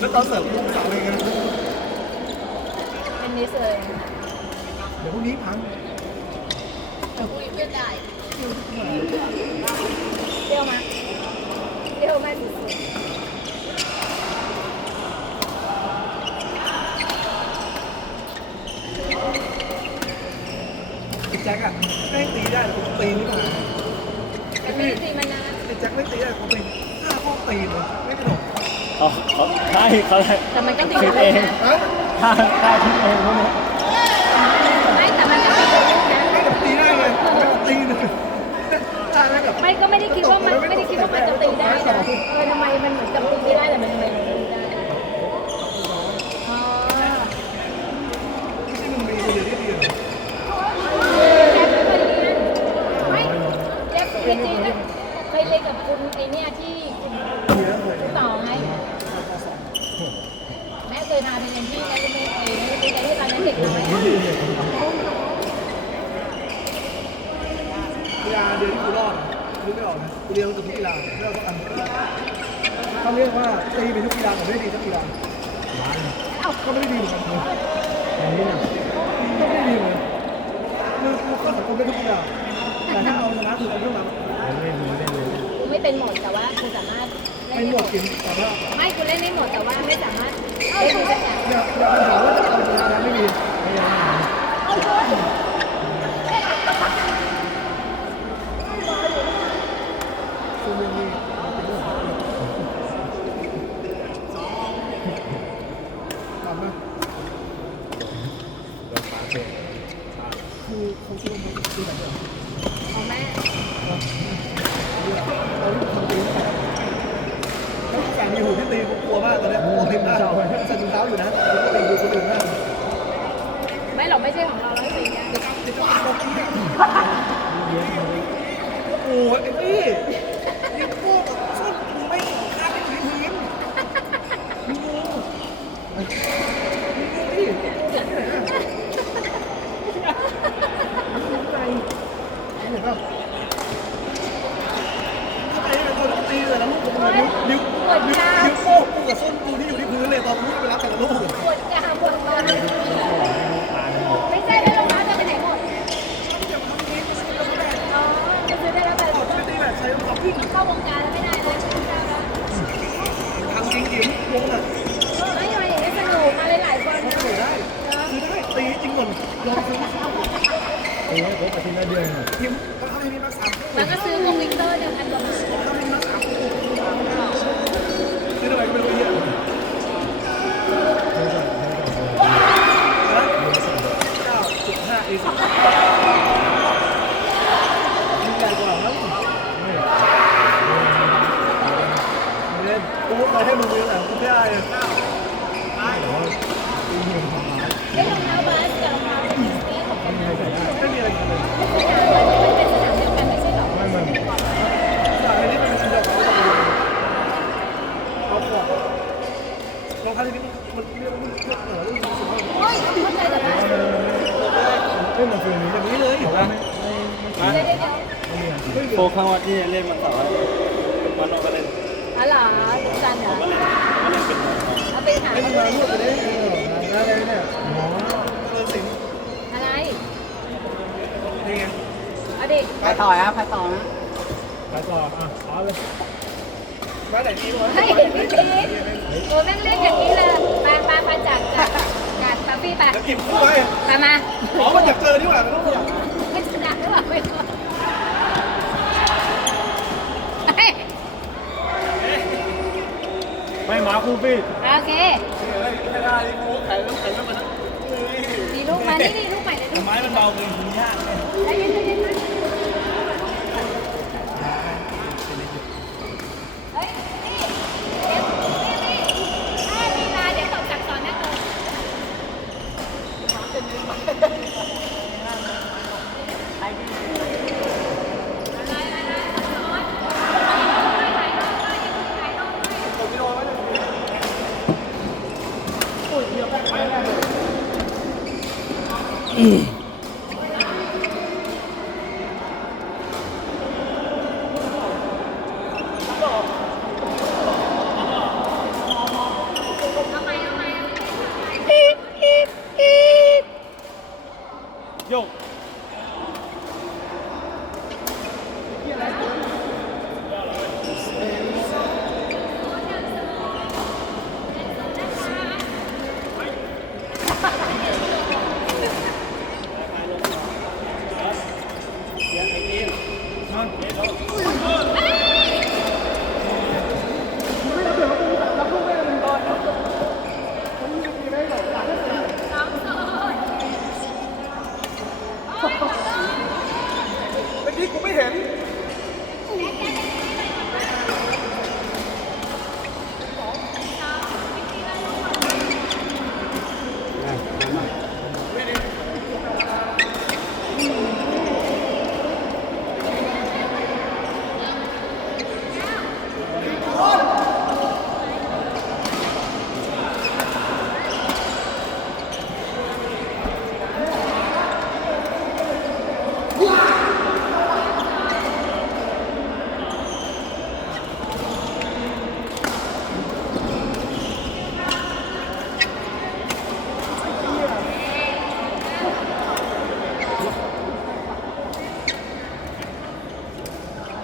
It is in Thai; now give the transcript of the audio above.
แล้วตอนเสิร์ฟลูกสาวอะไรเงี้ยเป็นมิสเลยเดี๋ยวพรุ่งนี้พังแต่คุยเพื่อนได้เที่ยวมาเที่ยวมาสุดไอ้แจ็คอะไม่ตีได้แต่ผมตีนี่มาๆแต่ตีตีมันนะไอ้แจ็คไม่ตีได้ผมตีห้าข้อตีเลยไม่กระโดด อ๋อเขาใช่เขาแต่มันก็ตีคิดได้เองนะฮะถ้าถ้าคิดเองพวกนี้ ไม่แต่มันก็ตีได้นะ ไม่กับตีได้เลยไม่กับตีเลยถ้าไม่แบบ ไม่ก็ไม่ได้คิดว่ามันไม่ได้คิดว่ามันจะตีได้นะเออทำไมมันเหมือนจะตีไม่ได้แต่มันทำไมมันตีได้อ๋อ ที่มึงมีคนเดียวที่ดีเลย ไม่เจ๊เคยตีนะเคยเล่นกับคุณไอเนี่ยที่ เยอะเลย ต่อไง แม่เปเรียนที่นั่นไม่ไอ้ไม่ไปที่ร้านนั้นเด็กน้อยกีฬาเดียวที่กูรอดรู้ไม่ออกนะกูเรียนกับทุกกีฬาไม่เอาสักอันเขาเรียกว่าตีเป็นทุกกีฬาแต่ไม่ได้ดีทุกกีฬาเอ้าก็ไม่ได้ดีเหมือนกันอย่างนี้นะก็ไม่ได้ดีเลยคือกูเข้าสังคมได้ทุกกีฬาแต่ถ้าเอาชนะคือเอาเรื่องนั้นกูไม่เป็นหมดแต่ว่ากูสามารถ เล่เป็นนหมได้ดกินแต่ว่าไม่กูเล่นไม่หมดแต่ว่าไม่สามารถเล่นได้ทุกอย่างอย่าอย่าไปถามว่าจะเอาชนะนะไม่มีคือมึงมีถามนะคือเขาชวนมาคือแบบเนี้ยของแม่ มีหูที่ตีผมกลัวมากตอนนี้กลัวตีมากใส่ถุงเท้าอยู่นะผมก็ตีดูคนอื่นมากไม่หรอกไม่ใช่ของเราร้อยปีนะโอ้ยไอ้พี่นี่พวกส้นกูไม่คาดไม่ถึงพื้นมึงดูมึงดูพี่เห็นไหมใจเห็นป่ะทำไมเป็นคนตีแต่ละลูกผมเลยนิ้วนิ้วนิ้วนิ้วโป้งกูกับส้นกูที่อยู่ที่พื้นเลยตอนกูไปรับแต่ละลูก ปวดกรามปวดคอไม่ใช่แล้วรองเท้าจะไปไหนหมดอ๋อจะซื้อได้แล้วแต่ ไม่ตีแบบใช้รองเท้าวิ่ง เข้าวงการแล้วไม่ได้เลยเข้าวงการแล้ว ทำจริงจริงวงอะ ไม่ทำไมอย่างนี้สนุกมาหลายๆคนนะ ตีได้คือได้ตีจริง หมดลองซื้อเออรถอาทิตย์ละเดือนทีมก็ทำให้มีมาสามคู่มันก็ซื้อวงวิกเตอร์เดียวกันกับมาทำให้มีมาสามคู่ซื้ออะไรก็ไม่รู้เยอะนะเก้าจุดห้าเอสิมีใหญ่กว่าแล้วเล่นกูเคยให้มึงเลยแหละกูไม่ได้เก้าได้ เลยเห็นไหมเดี๋ยวเดี๋ยวโฟข้างวัดที่เล่นมันต่อวันนอกก็เล่นอ๋อเหรอดูจันเหรอก็เล่นก็เล่นเป็นเอาไปหาไอ้มันมาลูกไปเลยเอออะไรเนี่ยหมอเออสิงอะไรนี่ไงเอาดิไปต่อครับไปต่อนะไปต่ออะเอาเลยมาไหนดีวะให้เห็นพี่พีโอ้แม่งเล่นอย่างนี้ แล้วกินคู่ไว้ไปมาอ๋อมันอยากเจอนี่หว่ามันต้องอยากไม่ชนะหรือเปล่าไม่รู้เฮ้ยไม่หมาคูปี้โอเค ไม่ได้นี่กูขายแล้วขายแล้วมันมีลูกมานี่นี่ลูกใหม่เลยลูกไม้มันเบาเกินยากเลย ใจเย็นใจเย็นนะเฮ้ยนี่เดี๋ยวนี่นี่ถ้ามีมาเดี๋ยวตกจากสอนนั่งเลย ผ เมื่อกี้กูไม่เห็น